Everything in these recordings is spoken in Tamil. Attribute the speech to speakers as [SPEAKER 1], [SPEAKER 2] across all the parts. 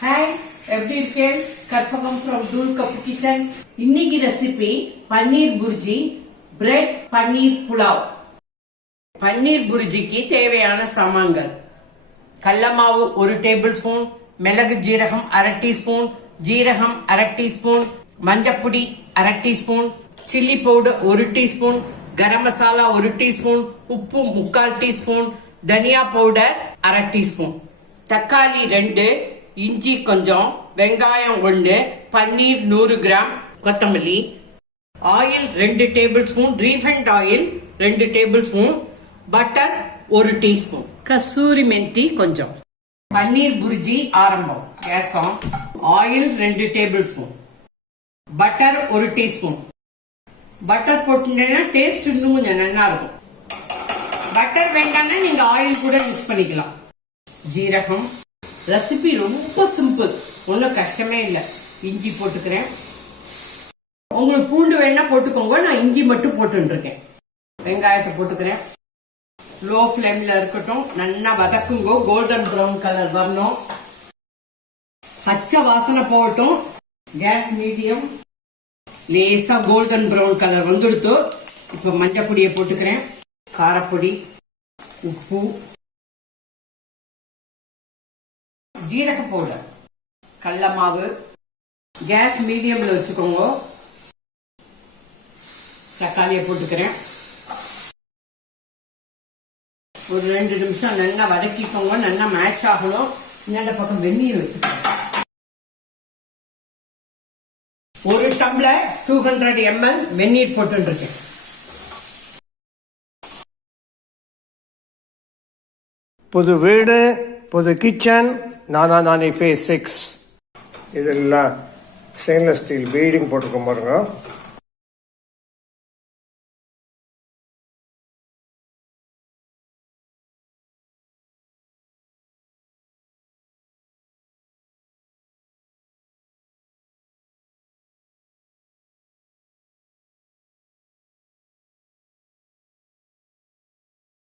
[SPEAKER 1] ஹாய் எப்படி இருக்கேன்? கற்பகம் ஃப்ரம் தூள் கப்பு கிச்சன் இன்னைக்கு ரெசிபி பன்னீர் புர்ஜி பிரெட் பன்னீர் புலாவ். பன்னீர் புர்ஜிக்கு தேவையான சாமான்கள். கடல மாவு ஒரு டேபிள் ஸ்பூன் மிளகு ஜீரகம் அரை டீஸ்பூன் ஜீரகம் அரை டீஸ்பூன் மஞ்சப்பொடி அரை டீஸ்பூன் சில்லி பவுடர் ஒரு டீஸ்பூன் கரம் மசாலா ஒரு டீஸ்பூன் உப்பு முக்கால் டீஸ்பூன் தனியா பவுடர் அரை டீஸ்பூன் தக்காளி ரெண்டு இஞ்சி கொஞ்சம் வெங்காயம் ஒன்று பன்னீர் நூறு கிராம் கொத்தமல்லி ஆயில் ரெண்டு டேபிள் ஸ்பூன் ரீஃபைண்ட் ஆயில் ரெண்டு டேபிள் ஸ்பூன் பட்டர் ஒரு டீஸ்பூன் கசூரி மெந்தி கொஞ்சம். பன்னீர் புரிஜி ஆரம்பம். கேசம். ஆயில் ரெண்டு டேபிள் ஸ்பூன் பட்டர் ஒரு டீஸ்பூன் பட்டர் போட்டுட்டேன்னா டேஸ்ட் இன்னும் கொஞ்சம் நல்லா இருக்கும். பட்டர் வேண்டாம்னா நீங்க ஆயில் கூட யூஸ் பண்ணிக்கலாம். ஜீரகம். ரெசிபி ரொம்ப சிம்பிள். ஒன்றும் கஷ்டமே இல்லை. இஞ்சி போட்டுக்கிறேன். உங்களுக்கு பூண்டு வேணா போட்டுக்கோங்க. நான் இஞ்சி மட்டும் போட்டுன்னு இருக்கேன். வெங்காயத்தை போட்டுக்கிறேன். லோ ஃப்ளேமில் இருக்கட்டும். நல்லா வதக்குங்கோ. கோல்டன் ப்ரௌன் கலர் வரணும். பச்சை வாசனை போகட்டும். கேஸ் மீடியம் லேசாக கோல்டன் ப்ரௌன் கலர் வந்துடுத்து. இப்போ மஞ்சள் பொடியை போட்டுக்கிறேன். காரப்பொடி உப்பு. ஜீரக பவுடர் கடல மாவு கேஸ் மீடியம்ல வச்சுக்கோங்க. தக்காளியை போட்டுக்கிறேன். ஒரு ரெண்டு நிமிஷம் நல்லா வதக்கிக்கோங்க. நல்லா மேட்ச் ஆகணும். இந்த பக்கம் வெந்நீர் வச்சுக்கோங்க. ஒரு டம்ளர் டூ ஹண்ட்ரட் எம்எல் வெந்நீர் போட்டுருக்கேன்.
[SPEAKER 2] புது வீடு புது கிச்சன் நானா நானே ஃபேஸ் சிக்ஸ் இதெல்லாம் ஸ்டெயின்லெஸ் ஸ்டீல் பீடிங் போட்டிருக்க பாருங்க.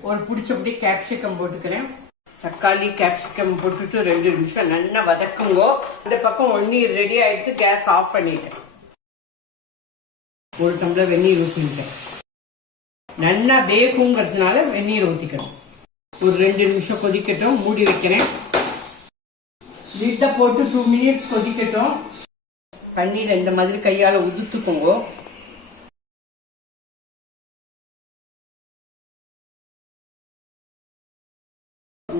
[SPEAKER 1] ஒரு பிடிச்சபடி கேப்சிகம் போட்டுக்கிறேன். தக்காளி கேப்சிகம் போட்டுட்டு ரெண்டு நிமிஷம் நல்லா வதக்குங்கோ. இந்த பக்கம் வெந்நீர் ரெடி ஆயிடுத்து கேஸ் ஆஃப் பண்ணிட்டேன். ஒரு டம்ளர் வெந்நீர் ஊற்றிட்டேன் நல்லா வேகுங்கிறதுனால வெந்நீர் ஊற்றிக்கணும் ஒரு ரெண்டு நிமிஷம் கொதிக்கட்டும் மூடி வைக்கிறேன். லிட்டை போட்டு டூ மினிட்ஸ் கொதிக்கட்டும். பன்னீர் இந்த மாதிரி கையால் உதுத்துக்கோங்க.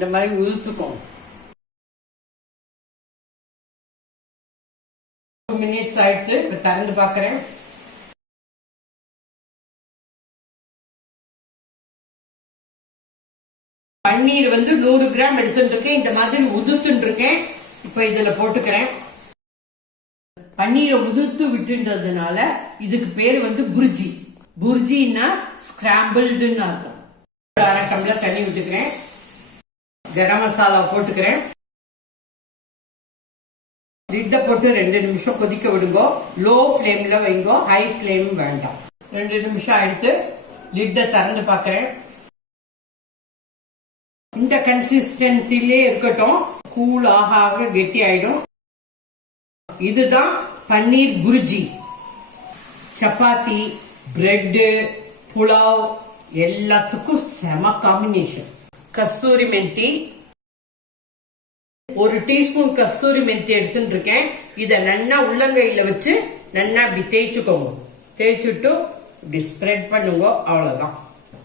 [SPEAKER 1] இந்த மாதிரி உதுத்துக்கும். டூ மினிட்ஸ் ஆயிடுத்து இப்போ திறந்து பார்க்குறேன் பன்னீர் வந்து நூறு கிராம் எடுத்துட்டு இருக்கேன் இந்த மாதிரி உதுத்துட்டு இருக்கேன் இப்போ இதுல போட்டுக்கிறேன். பன்னீரை உதுத்து விட்டுன்றதுனால இதுக்கு பேர் வந்து புர்ஜி. புர்ஜின்னா ஸ்கிராம்பிள்டுன்னு அர்த்தம். அரை டம்ளர் தண்ணி விட்டுக்கிறேன் கரம் மசாலா போட்டுக்கிறேன். லிட்டை போட்டு ரெண்டு நிமிஷம் கொதிக்க விடுங்கோ. லோ ஃப்ளேம்ல வைங்கோ. ஹை ஃப்ளேம் வேண்டாம். ரெண்டு நிமிஷம் ஆயிடுத்து லிட்டை திறந்து பார்க்குறேன். இந்த கன்சிஸ்டன்சிலே இருக்கட்டும். கூல் ஆக ஆக கெட்டி ஆயிடும். இதுதான் பன்னீர் குருஜி. சப்பாத்தி பிரெட்டு புலாவ் எல்லாத்துக்கும் செம காம்பினேஷன் கஸ்தூரி மெந்தி ஒரு டீஸ்பூன் கஸ்தூரி மெந்தி எடுத்துட்டு இருக்கேன் இதை நன்னா உள்ளங்கையில வச்சு நன்னா இப்படி தேய்ச்சுக்கோங்க. தேய்ச்சுட்டு இப்படி ஸ்ப்ரெட் பண்ணுங்க அவ்வளவுதான்.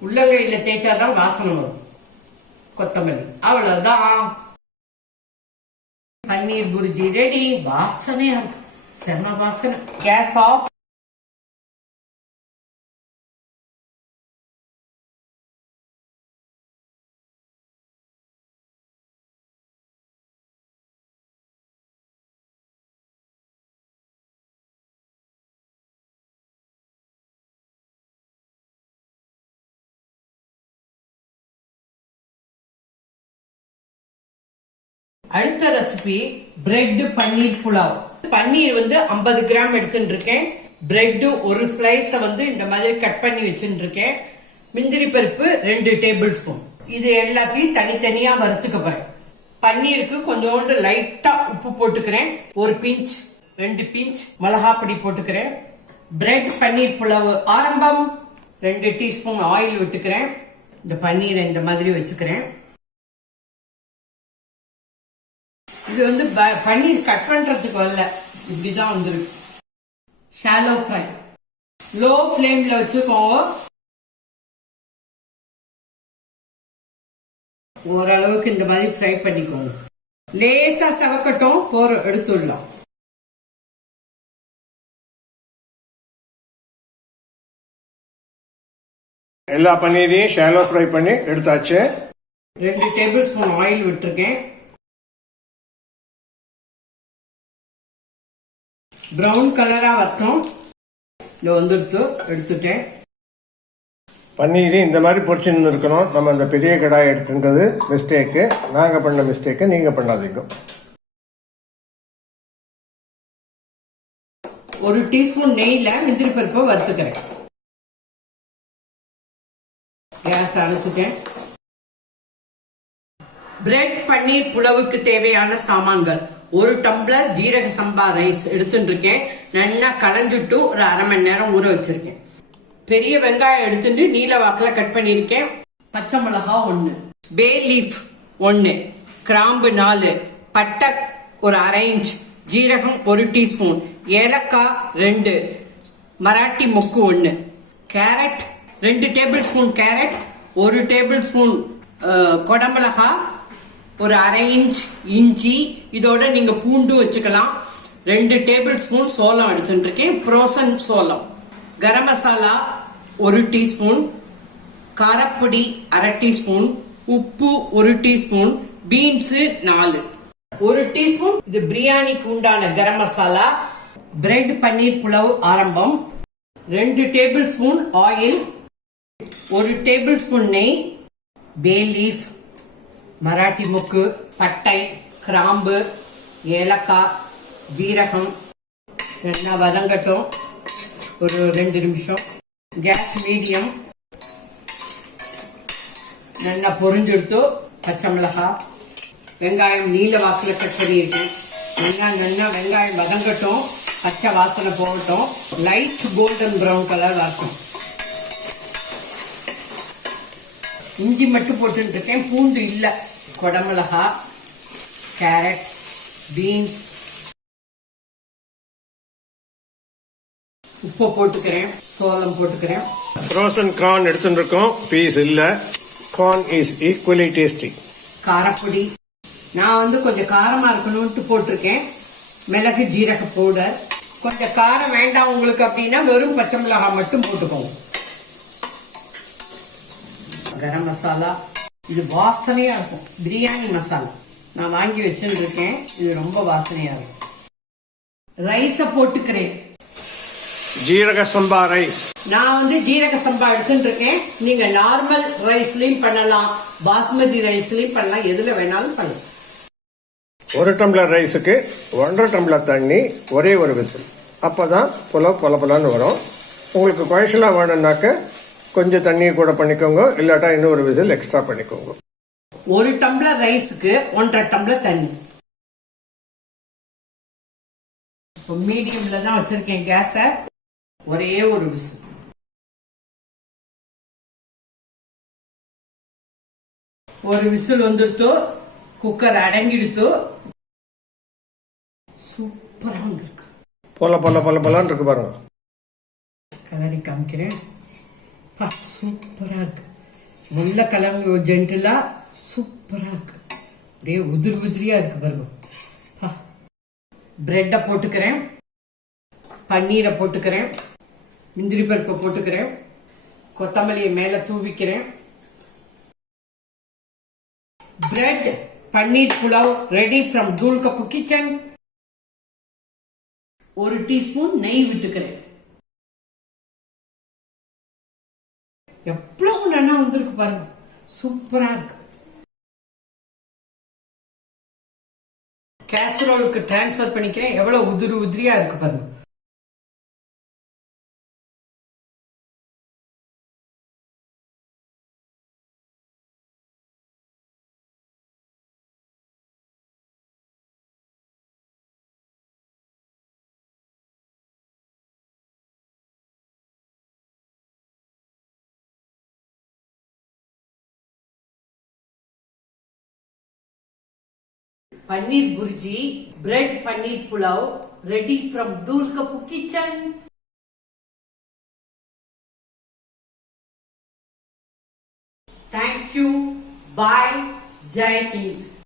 [SPEAKER 1] உள்ளங்கையில தேய்ச்சாதான் வாசனை வரும். கொத்தமல்லி அவ்வளவுதான். பன்னீர் புரிஜி ரெடி வாசனையா இருக்கும் செம வாசனை. கேஸ் ஆஃப் அடுத்த ரெசிபி பிரெட் பன்னீர் புலாவ் பன்னீர் வந்து 50 கிராம் எடுத்துட்டு இருக்கேன் பிரெட் ஒரு ஸ்லைஸ வந்து இந்த மாதிரி கட் பண்ணி வச்சுட்டு இருக்கேன் முந்திரி பருப்பு ரெண்டு டேபிள் ஸ்பூன் இது எல்லாத்தையும் தனித்தனியா வறுத்துக்க போறேன். பன்னீருக்கு கொஞ்சோண்டு லைட்டா உப்பு போட்டுக்கிறேன். ஒரு பிஞ்ச் ரெண்டு பிஞ்ச் மிளகாப்பொடி போட்டுக்கிறேன். பிரெட் பன்னீர் புலவு ஆரம்பம். ரெண்டு டீஸ்பூன் ஆயில் விட்டுக்கிறேன். இந்த பன்னீரை இந்த மாதிரி வச்சுக்கிறேன். இது வந்து பன்னீர் கட் பண்றதுக்கு வரல. இப்படிதான் வந்துருக்கு. ஷாலோ ஃப்ரை லோ ஃப்ளேம்ல வச்சுக்கோங்க. ஓரளவுக்கு இந்த மாதிரி ஃப்ரை பண்ணிக்கோங்க. லேசா செவக்கட்டும் போற எடுத்துடலாம்
[SPEAKER 2] எல்லா பன்னீரையும் ஷாலோ ஃப்ரை பண்ணி எடுத்தாச்சு.
[SPEAKER 1] ரெண்டு டேபிள் ஸ்பூன் ஆயில் விட்டுருக்கேன். ப்ரௌன் கலரா வரட்டும். இது வந்துடுத்து எடுத்துட்டேன்.
[SPEAKER 2] பன்னீர் இந்த மாதிரி பொரிச்சுன்னு இருக்கணும். நம்ம அந்த பெரிய கடாய் எடுத்துங்கிறது மிஸ்டேக்கு நாங்கள் பண்ண மிஸ்டேக்கு நீங்கள் பண்ணாதீங்க.
[SPEAKER 1] ஒரு டீஸ்பூன் நெய்ல முந்திரி பருப்பை வறுத்துக்கிறேன். கேஸ் அணைச்சிட்டேன். பிரெட் பன்னீர் புலவுக்கு தேவையான சாமான்கள். ஒரு டம்ளர் ஜீரக சம்பா ரைஸ் எடுத்துட்டுருக்கேன். நல்லா களைஞ்சிட்டு ஒரு அரை மணி நேரம் ஊற வச்சிருக்கேன். பெரிய வெங்காயம் எடுத்துட்டு நீல வாக்கில் கட் பண்ணியிருக்கேன். பச்சை மிளகா ஒன்று பே லீஃப் ஒன்று கிராம்பு நாலு பட்டை ஒரு அரை இன்ச் ஜீரகம் ஒரு டீஸ்பூன் ஏலக்காய் ரெண்டு மராட்டி மொக்கு ஒன்று கேரட் ரெண்டு டேபிள் ஸ்பூன் கேரட் ஒரு டேபிள் ஸ்பூன் கொடமிளகாய் ஒரு அரை இன்ச் இஞ்சி இதோட நீங்க பூண்டு வச்சுக்கலாம். ரெண்டு டேபிள் ஸ்பூன் சோளம் எடுத்துட்டு இருக்கேன் ப்ரோசன் சோளம். கரம் மசாலா ஒரு டீஸ்பூன் காரப்பொடி அரை டீஸ்பூன் உப்பு ஒரு டீஸ்பூன் பீன்ஸு நாலு. ஒரு டீஸ்பூன் இது பிரியாணிக்கு உண்டான கரம் மசாலா. பிரெட் பன்னீர் புலவு ஆரம்பம். ரெண்டு டேபிள் ஸ்பூன் ஆயில் ஒரு டேபிள் ஸ்பூன் நெய். பே லீஃப் மராட்டி முக்கு பட்டை கிராம்பு ஏலக்காய் ஜீரகம் நல்லா வதங்கட்டும். ஒரு ரெண்டு நிமிஷம். கேஸ் மீடியம் நல்லா பொறிஞ்செடுத்து பச்சை மிளகாய் வெங்காயம் நீல வாசல கட் பண்ணியிருக்கேன் வெங்காயம் நல்லா வெங்காயம் வதங்கட்டும். பச்சை வாசனை போகட்டும். லைட் கோல்டன் ப்ரௌன் கலர் வாசம் இஞ்சி மட்டும் போட்டுருக்கேன் பூண்டு இல்லை. குடமிளகா கேரட் பீன்ஸ். உப்பு போட்டுக்கிறேன் சோளம் போட்டுக்கிறேன்.
[SPEAKER 2] ஃப்ரோசன் கார்ன் எடுத்துட்டு இருக்கோம் பீஸ் இல்லை. கார்ன் இஸ் ஈக்குவலி டேஸ்டி
[SPEAKER 1] காரப்பொடி. நான் வந்து கொஞ்சம் காரமா இருக்கணும்ட்டு போட்டிருக்கேன். மிளகு ஜீரக பவுடர். கொஞ்சம் காரம் வேண்டாம் உங்களுக்கு அப்படின்னா வெறும் பச்சை மிளகாய் மட்டும் போட்டுக்கோங்க. கரம் மசாலா. இது வாசனையா இருக்கும். பிரியாணி மசாலா. நான் வாங்கி வச்சுட்டு இருக்கேன் இது ரொம்ப வாசனையா இருக்கும். ரைஸை போட்டுக்கிறேன்.
[SPEAKER 2] ஜீரக சம்பா ரைஸ்.
[SPEAKER 1] நான் வந்து ஜீரக சம்பா எடுத்துட்டு இருக்கேன் நீங்க நார்மல் ரைஸ்லயும் பண்ணலாம். பாஸ்மதி ரைஸ்லயும் பண்ணலாம். எதுல வேணாலும் பண்ணலாம்.
[SPEAKER 2] ஒரு டம்ளர் ரைஸுக்கு ஒன்றரை டம்ளர் தண்ணி ஒரே ஒரு விசில். அப்போ தான் புலவு பொல பொலன்னு வரும். உங்களுக்கு குழச்சலாக வேணும்னாக்க கொஞ்சம் தண்ணியை கூட பண்ணிக்கோங்க. இல்லாட்டா இன்னொரு விசில் எக்ஸ்ட்ரா பண்ணிக்கோங்க.
[SPEAKER 1] ஒரு டம்ளர் ரைஸுக்கு ஒன்றரை டம்ளர் தண்ணி. இப்போ மீடியம்ல தான் வச்சிருக்கேன் கேஸ. ஒரே ஒரு விசில். ஒரு விசில் வந்துடுத்தோ குக்கர் அடங்கிடுத்தோ. சூப்பரா வந்திருக்கு.
[SPEAKER 2] பொல பொல பொல பொலன்னு இருக்கு பாருங்க.
[SPEAKER 1] கலரி காமிக்கிறேன். பா சூப்பராக இருக்கு நல்ல கலர் ஜென்டலாக சூப்பராக இருக்கு அப்படியே உதிரி உதிரியாக இருக்கு பாருங்க. பா பிரெட்டை போட்டுக்கிறேன். பன்னீரை போட்டுக்கிறேன். முந்திரி பருப்பை போட்டுக்கிறேன். கொத்தமல்லியை மேலே தூவிக்கிறேன். Bread paneer pulao ready from Thool Kappu kitchen ஒரு டீஸ்பூன் நெய் விட்டுக்கிறேன். எவ்வளோ நல்லா வந்திருக்கு பாருங்க. சூப்பரா இருக்கு. கேசரோலுக்கு டிரான்ஸ்ஃபர் பண்ணிக்கிறேன். எவ்வளவு உதிரி உதிரியா இருக்கு பாருங்க. Paneer bhurji bread paneer pulao ready from Thool Kappu kitchen thank you bye Jai Hind